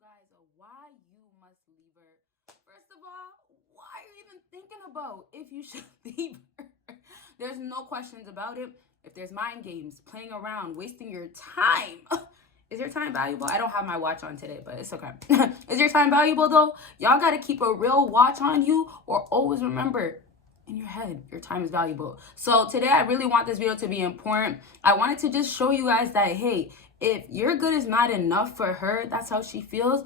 guys why you must leave her. First of all, why are you even thinking about if you should leave her? There's no questions about it. If there's mind games, playing around, wasting your time. Is your time valuable? I don't have my watch on today, but it's okay. Is your time valuable though? Y'all gotta keep a real watch on you, or always remember in your head, your time is valuable. So today I really want this video to be important. I wanted to just show you guys that, hey, if your good is not enough for her, that's how she feels,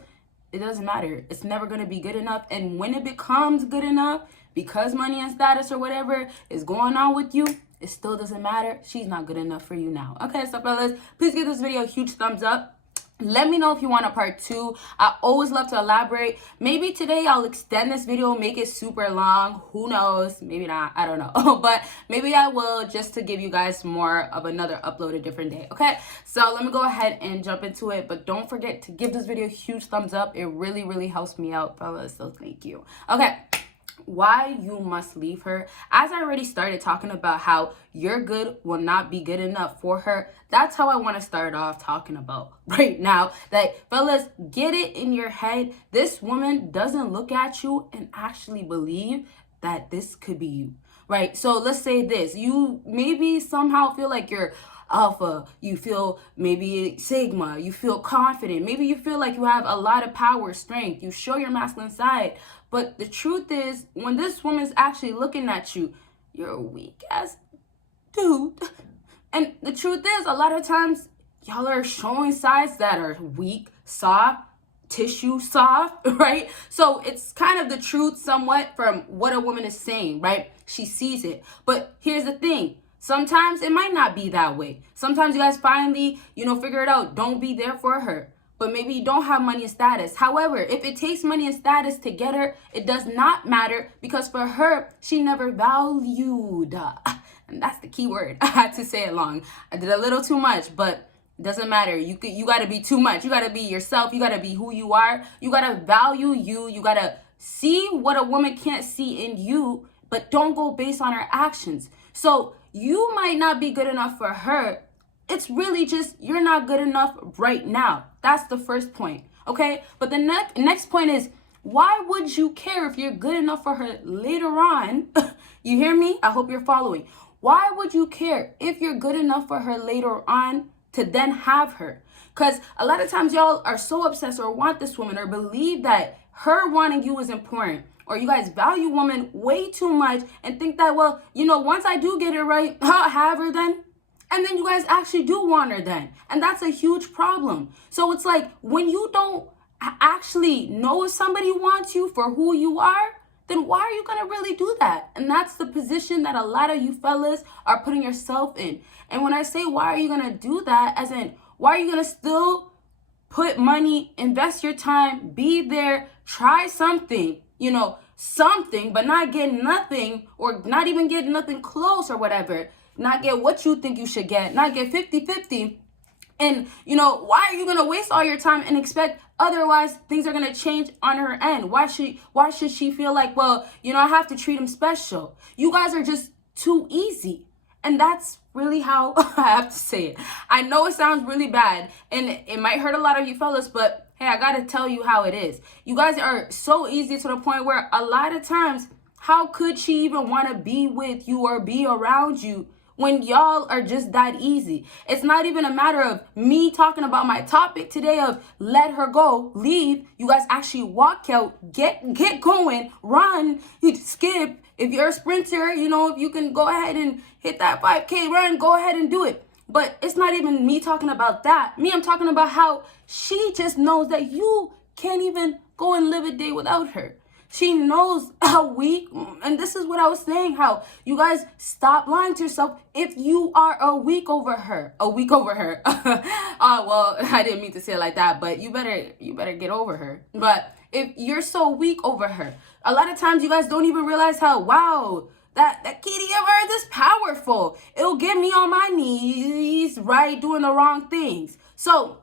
it doesn't matter. It's never going to be good enough. And when it becomes good enough, because money and status or whatever is going on with you, it still doesn't matter. She's not good enough for you now. Okay, so fellas, please give this video a huge thumbs up. Let me know if you want a part 2. I always love to elaborate. Maybe today I'll extend this video, make it super long. Who knows? Maybe not. I don't know. But maybe I will, just to give you guys more of another upload a different day. Okay? So let me go ahead and jump into it. But don't forget to give this video a huge thumbs up. It really, really helps me out, fellas. So thank you. Okay. Why you must leave her. As I already started talking about how your good will not be good enough for her, that's how I want to start off talking about right now. That fellas, get it in your head. This woman doesn't look at you and actually believe that this could be you, right? So let's say this, you maybe somehow feel like you're alpha, you feel maybe sigma, you feel confident, maybe you feel like you have a lot of power, strength, you show your masculine side. But the truth is, when this woman's actually looking at you, you're a weak ass dude. And the truth is, a lot of times y'all are showing sides that are weak, soft, tissue soft, right? So it's kind of the truth somewhat from what a woman is saying, right? She sees it. But here's the thing. Sometimes it might not be that way. Sometimes you guys finally, figure it out. Don't be there for her. But maybe you don't have money and status. However, if it takes money and status to get her, it does not matter, because for her, she never valued. And that's the key word. I had to say it long. I did a little too much, but it doesn't matter. You got to be too much. You got to be yourself. You got to be who you are. You got to value you. You got to see what a woman can't see in you, but don't go based on her actions. So you might not be good enough for her. It's really just you're not good enough right now. That's the first point, okay? But the next point is, why would you care if you're good enough for her later on? You hear me? I hope you're following. Why would you care if you're good enough for her later on to then have her? Because a lot of times y'all are so obsessed or want this woman or believe that her wanting you is important. Or you guys value women way too much and think that, well, once I do get it right, I'll have her then. And then you guys actually do want her then. And that's a huge problem. So it's like, when you don't actually know if somebody wants you for who you are, then why are you going to really do that? And that's the position that a lot of you fellas are putting yourself in. And when I say, why are you going to do that? As in, why are you going to still put money, invest your time, be there, try something, something, but not get nothing, or not even get nothing close or whatever. Not get what you think you should get, not get 50-50. And, why are you going to waste all your time and expect otherwise things are going to change on her end? Why should she feel like, well, I have to treat him special? You guys are just too easy. And that's really how I have to say it. I know it sounds really bad and it might hurt a lot of you fellas, but hey, I got to tell you how it is. You guys are so easy to the point where a lot of times, how could she even want to be with you or be around you when y'all are just that easy? It's not even a matter of me talking about my topic today of let her go, leave. You guys actually walk out, get going, run, you skip. If you're a sprinter, if you can go ahead and hit that 5K run, go ahead and do it. But it's not even me talking about that. I'm talking about how she just knows that you can't even go and live a day without her. She knows how weak, and this is what I was saying, how you guys stop lying to yourself if you are a week over her. Well, I didn't mean to say it like that, but you better get over her. But if you're so weak over her, a lot of times you guys don't even realize how, wow, that kitty of hers is powerful. It'll get me on my knees, right, doing the wrong things. So,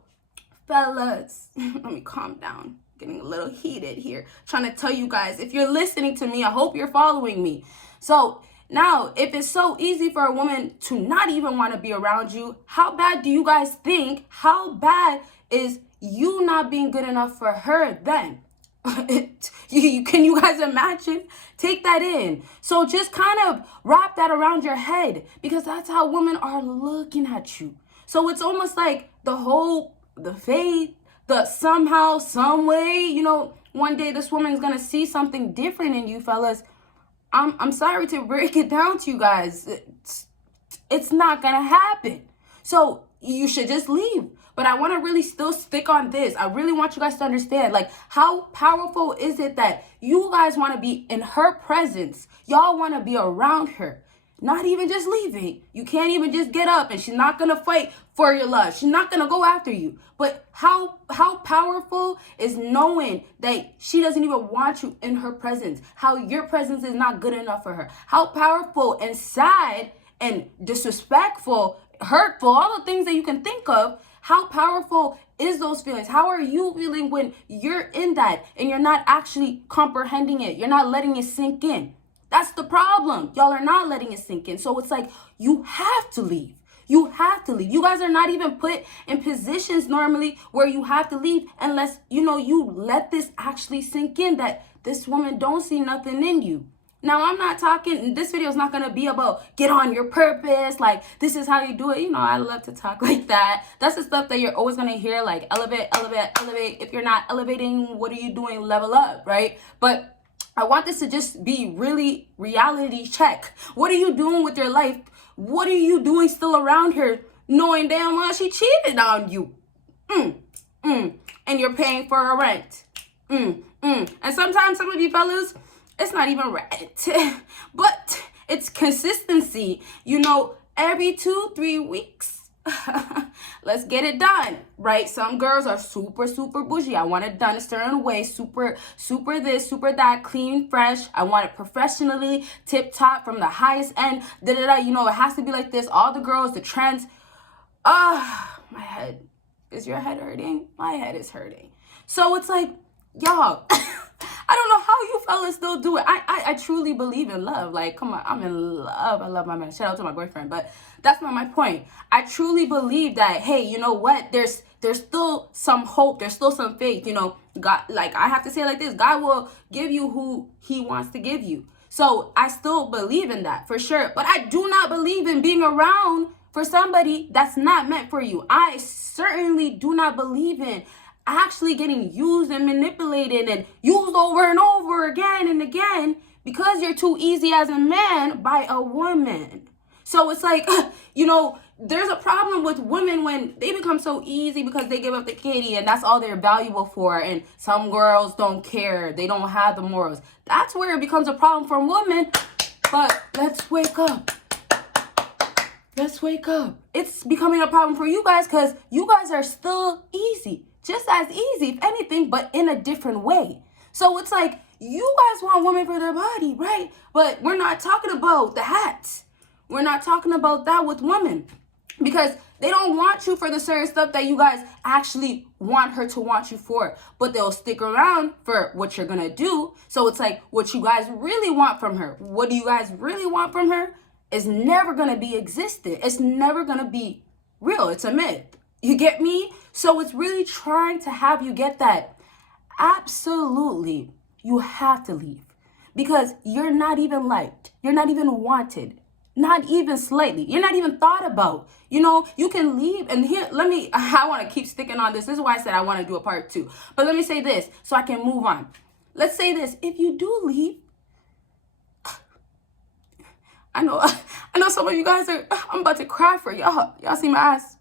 fellas, let me calm down. Getting a little heated here, trying to tell you guys, if you're listening to me, I hope you're following me. So now, if it's so easy for a woman to not even want to be around you, how bad do you guys think, how bad is you not being good enough for her then. Can you guys imagine? Take that in. So just kind of wrap that around your head, because that's how women are looking at you. So it's almost like the hope, the faith, the somehow, some way, one day this woman is going to see something different in you, fellas. I'm sorry to break it down to you guys. It's not going to happen. So you should just leave. But I want to really still stick on this. I really want you guys to understand, like, how powerful is it that you guys want to be in her presence? Y'all want to be around her. Not even just leaving. You can't even just get up and she's not going to fight for your love. She's not going to go after you. But how powerful is knowing that she doesn't even want you in her presence? How your presence is not good enough for her? How powerful and sad and disrespectful, hurtful, all the things that you can think of. How powerful is those feelings? How are you feeling when you're in that and you're not actually comprehending it? You're not letting it sink in. That's the problem. Y'all are not letting it sink in. So it's like, you have to leave. You have to leave. You guys are not even put in positions normally where you have to leave unless, you let this actually sink in, that this woman don't see nothing in you. Now, I'm not talking, this video is not going to be about get on your purpose, like, this is how you do it. I love to talk like that. That's the stuff that you're always going to hear, like, elevate, elevate, elevate. If you're not elevating, what are you doing? Level up, right? But I want this to just be really reality check. What are you doing with your life? What are you doing still around her, knowing damn well she cheated on you? And you're paying for her rent. And sometimes some of you fellas, it's not even rent, but it's consistency. Every 2-3 weeks, let's get it done, right? Some girls are super, super bougie. I want it done a certain way, super, super this, super that, clean, fresh. I want it professionally, tip top, from the highest end, it has to be like this. All the girls, the trends. My head. Is your head hurting? My head is hurting. So it's like, y'all, I don't know how you fellas still do it. I truly believe in love. Like, come on, I'm in love. I love my man. Shout out to my boyfriend. But that's not my point. I truly believe that, hey, you know what? There's still some hope. There's still some faith. God, like, I have to say it like this. God will give you who he wants to give you. So I still believe in that for sure. But I do not believe in being around for somebody that's not meant for you. I certainly do not believe in actually getting used and manipulated and used over and over again and again because you're too easy as a man by a woman. So it's like, there's a problem with women when they become so easy because they give up the kitty and that's all they're valuable for. And some girls don't care. They don't have the morals. That's where it becomes a problem for women. But let's wake up. Let's wake up. It's becoming a problem for you guys because you guys are still easy. Just as easy, if anything, but in a different way. So it's like, you guys want women for their body, right? But we're not talking about the hats. We're not talking about that with women. Because they don't want you for the certain stuff that you guys actually want her to want you for. But they'll stick around for what you're going to do. So it's like, what you guys really want from her. What do you guys really want from her is never going to be existent. It's never going to be real. It's a myth. You get me? So it's really trying to have you get that. Absolutely, you have to leave. Because you're not even liked. You're not even wanted. Not even slightly. You're not even thought about. You can leave. And here, I want to keep sticking on this. This is why I said I want to do a part 2. But let me say this so I can move on. Let's say this. If you do leave, I know some of you guys I'm about to cry for y'all. Y'all see my ass?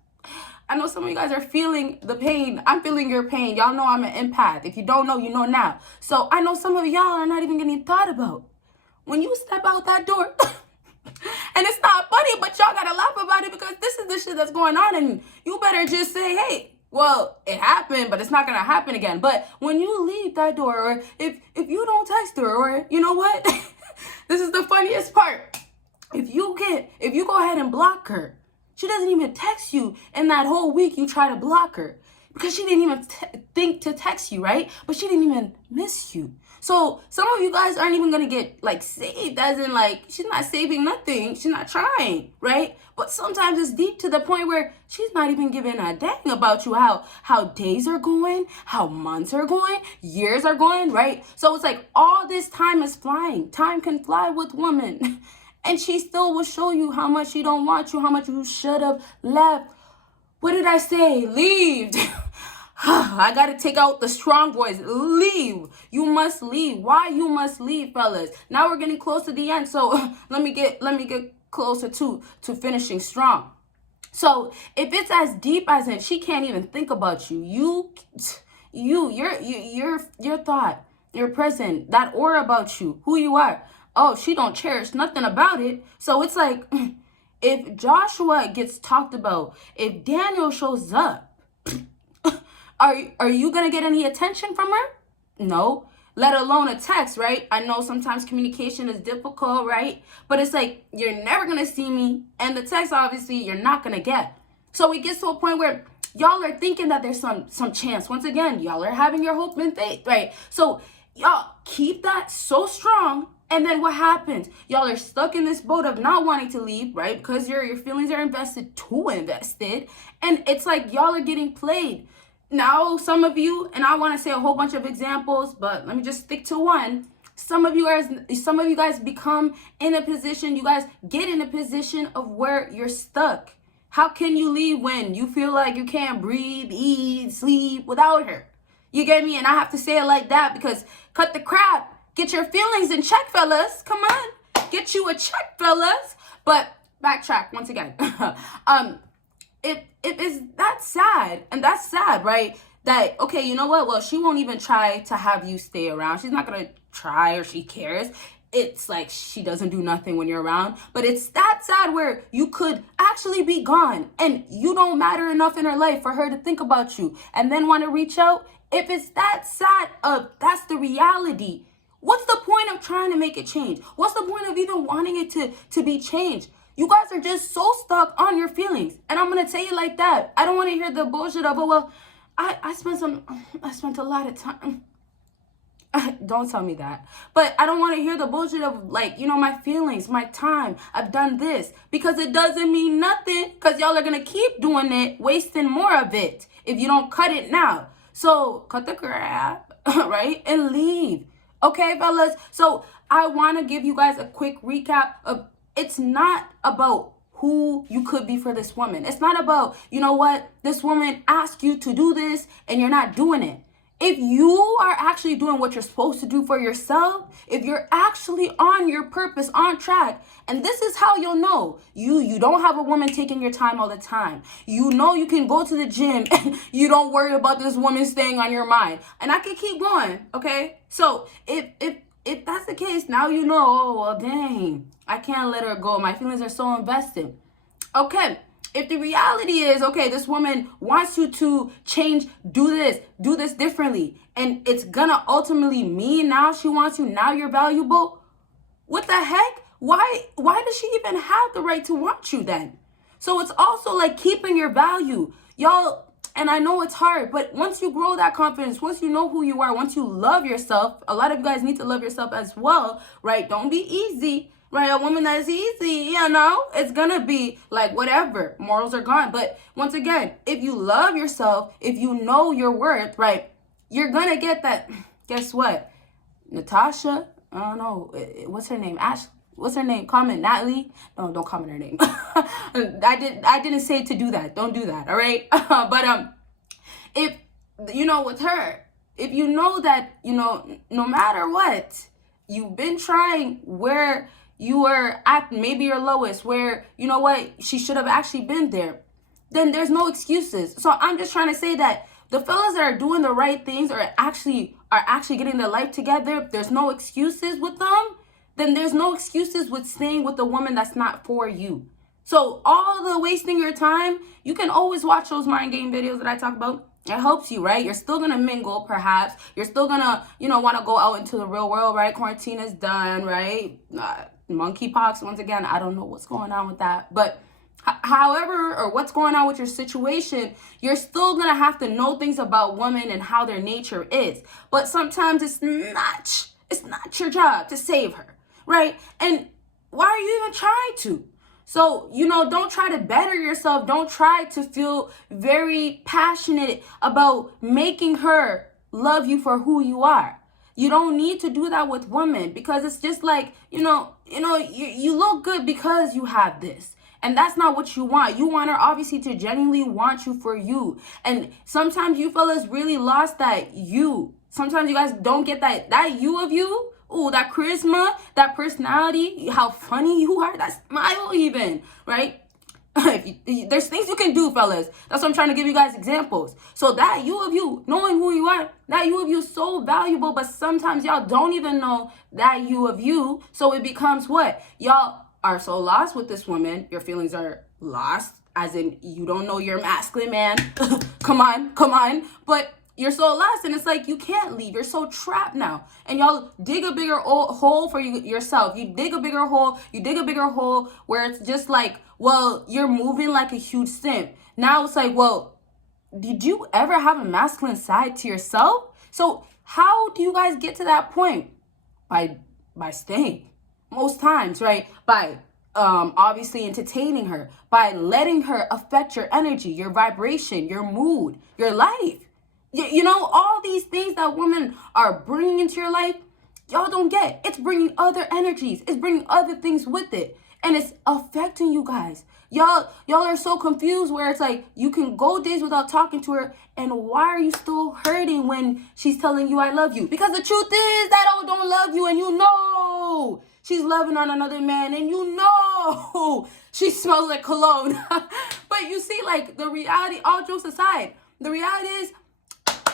I know some of you guys are feeling the pain. I'm feeling your pain. Y'all know I'm an empath. If you don't know, you know now. So I know some of y'all are not even getting thought about. When you step out that door, and it's not funny, but y'all gotta laugh about it because this is the shit that's going on, and you better just say, hey, well, it happened, but it's not gonna happen again. But when you leave that door, or if you don't text her, or you know what? This is the funniest part. If you go ahead and block her, she doesn't even text you in that whole week you try to block her. because she didn't even think to text you, right? But she didn't even miss you. So some of you guys aren't even going to get like saved, as in like she's not saving nothing. She's not trying, right? But sometimes it's deep to the point where she's not even giving a dang about you, how days are going, how months are going, years are going, right? So it's like all this time is flying. Time can fly with women. And she still will show you how much she don't want you, how much you should have left. What did I say? Leave. I got to take out the strong boys. Leave. You must leave. Why you must leave, fellas? Now we're getting close to the end. So let me get closer to finishing strong. So if it's as deep as in she can't even think about you, your thought, your present, that aura about you, who you are. Oh, she don't cherish nothing about it. So it's like, if Joshua gets talked about, if Daniel shows up, are you going to get any attention from her? No. Let alone a text, right? I know sometimes communication is difficult, right? But it's like, you're never going to see me. And the text, obviously, you're not going to get. So it gets to a point where y'all are thinking that there's some chance. Once again, y'all are having your hope and faith, right? So y'all keep that so strong. And then what happens? Y'all are stuck in this boat of not wanting to leave, right? Because your feelings are too invested. And it's like y'all are getting played. Now, some of you, and I want to say a whole bunch of examples, but let me just stick to one. Some of you guys become in a position, you guys get in a position of where you're stuck. How can you leave when you feel like you can't breathe, eat, sleep without her? You get me? And I have to say it like that because cut the crap. Get your feelings in check, fellas. Come on. Get you a check, fellas. But backtrack once again. It is that sad. And that's sad, right? That, okay, you know what? Well, she won't even try to have you stay around. She's not going to try or she cares. It's like she doesn't do nothing when you're around. But it's that sad where you could actually be gone and you don't matter enough in her life for her to think about you and then want to reach out. If it's that sad, that's the reality. What's the point of trying to make it change? What's the point of even wanting it to be changed? You guys are just so stuck on your feelings. And I'm going to tell you like that. I don't want to hear the bullshit of, oh, well, I spent a lot of time. Don't tell me that. But I don't want to hear the bullshit of like, my feelings, my time. I've done this because it doesn't mean nothing because y'all are going to keep doing it, wasting more of it if you don't cut it now. So cut the crap, right? And leave. Okay, fellas? So I want to give you guys a quick recap of it's not about who you could be for this woman. It's not about, this woman asked you to do this and you're not doing it. If you are actually doing what you're supposed to do for yourself, if you're actually on your purpose, on track, and this is how you'll know you don't have a woman taking your time all the time. You can go to the gym and you don't worry about this woman staying on your mind. And I can keep going, okay? So if that's the case, now oh, well, dang, I can't let her go. My feelings are so invested. Okay. If the reality is, okay, this woman wants you to change, do this differently, and it's gonna ultimately mean now she wants you, now you're valuable, what the heck? Why does she even have the right to want you then? So it's also like keeping your value. Y'all, and I know it's hard, but once you grow that confidence, once you know who you are, once you love yourself, a lot of you guys need to love yourself as well, right? Don't be easy. Right, a woman that's easy, it's gonna be like whatever, morals are gone. But once again, if you love yourself, if you know your worth, right, you're gonna get that. Guess what? Natasha, I don't know, what's her name? Ash, what's her name? Comment Natalie. No, don't comment her name. I didn't say to do that. Don't do that. All right. But if with her, if you know that no matter what, you've been trying where you were at maybe your lowest, where she should have actually been there, then there's no excuses. So I'm just trying to say that the fellas that are doing the right things are actually getting their life together, there's no excuses with them, then there's no excuses with staying with a woman that's not for you. So all the wasting your time, you can always watch those mind game videos that I talk about. It helps you, right? You're still going to mingle, perhaps. You're still going to, want to go out into the real world, right? Quarantine is done, right? Monkeypox, once again, I don't know what's going on with that. But however, or what's going on with your situation, you're still going to have to know things about women and how their nature is. But sometimes it's not your job to save her, right? And why are you even trying to? So, don't try to better yourself. Don't try to feel very passionate about making her love you for who you are. You don't need to do that with women, because it's just like, you look good because you have this. And that's not what you want. You want her obviously to genuinely want you for you. And sometimes you fellas really lost that you. Sometimes you guys don't get that you of you. Ooh, that charisma, that personality, how funny you are, that smile even, right? There's things you can do, fellas. That's what I'm trying to give you guys examples. So that you of you, knowing who you are, that you of you is so valuable, but sometimes y'all don't even know that you of you. So it becomes what? Y'all are so lost with this woman. Your feelings are lost, as in you don't know your masculine man. Come on. But you're so lost, and it's like you can't leave. You're so trapped now. And y'all dig a bigger hole for yourself. You dig a bigger hole where it's just like, well, you're moving like a huge simp. Now it's like, well, did you ever have a masculine side to yourself? So how do you guys get to that point? By staying. Most times, right? By obviously entertaining her, by letting her affect your energy, your vibration, your mood, your life. All these things that women are bringing into your life, y'all don't get. It's bringing other energies. It's bringing other things with it. And it's affecting you guys. Y'all are so confused where it's like you can go days without talking to her, and why are you still hurting when she's telling you I love you? Because the truth is that I don't love you, and she's loving on another man, and she smells like cologne. But you see, like, the reality, all jokes aside, the reality is,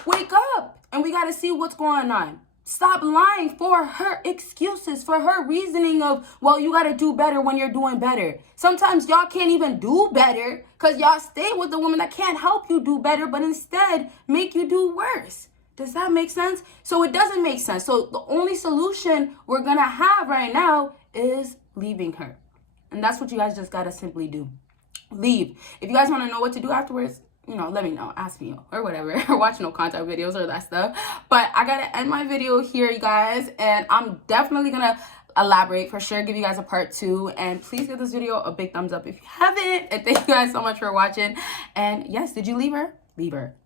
wake up, and we got to see what's going on. Stop lying for her excuses, for her reasoning of, well, you got to do better when you're doing better. Sometimes y'all can't even do better because y'all stay with the woman that can't help you do better, but instead make you do worse. Does that make sense? So it doesn't make sense. So the only solution we're going to have right now is leaving her. And that's what you guys just got to simply do. Leave. If you guys want to know what to do afterwards, let me know, ask me, or whatever, or watch no contact videos or that stuff. But I gotta end my video here, you guys, and I'm definitely gonna elaborate for sure, give you guys a part 2, and please give this video a big thumbs up if you haven't, and thank you guys so much for watching. And yes, did you leave her? Leave her.